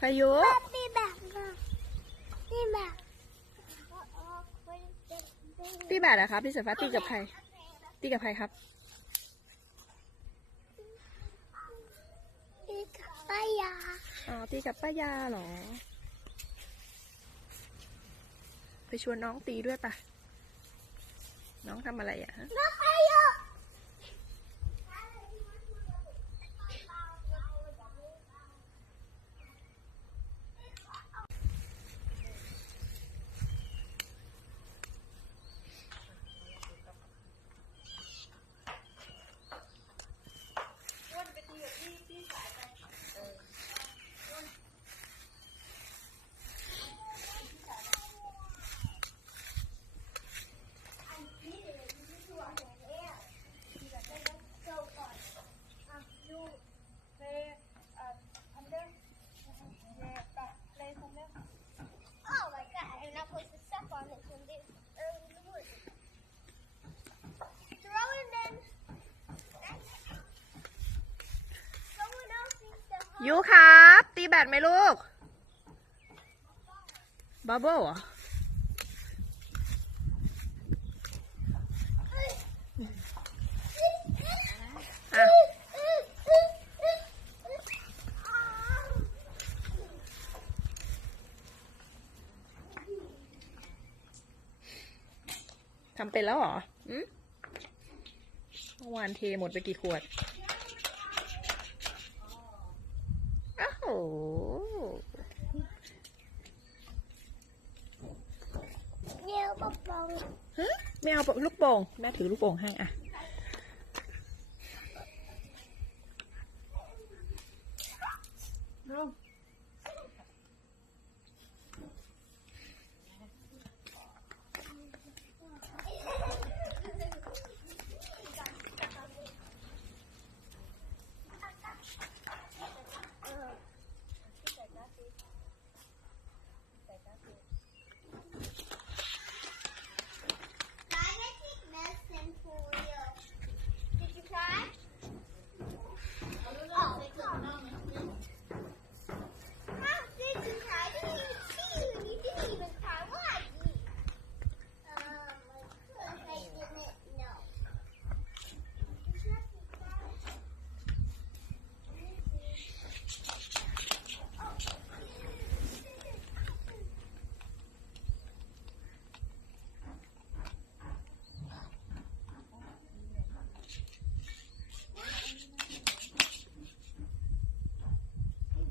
พายุตีแบบตีแบบตีแบบนะครับพี่เสือฟ้าตีกับใครตีกับใครครับตีกับป้ายาอ๋อตีกับป้ายาเหรอไปชวนน้องตีด้วยปะน้องทำอะไรอ่ะน้องป้ายายูครับตีแบดไหมลูกบับเบิ้ลเหรออ่ะทำเป็นแล้วเหรอเมื่อวานเทหมดไปกี่ขวดโอ้โหเยี่ยวปองไม่เอาลูกโป่งแม่ถือลูกโป่งให้อ่ะ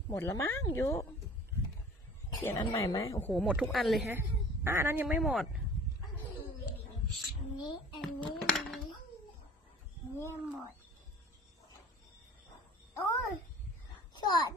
หมดแล้วมั้งยุเขียนอันใหม่ไหมโอ้โหหมดทุกอันเลยฮะอันนั้นยังไม่หมดอันนี้หมดโอ้ยสอน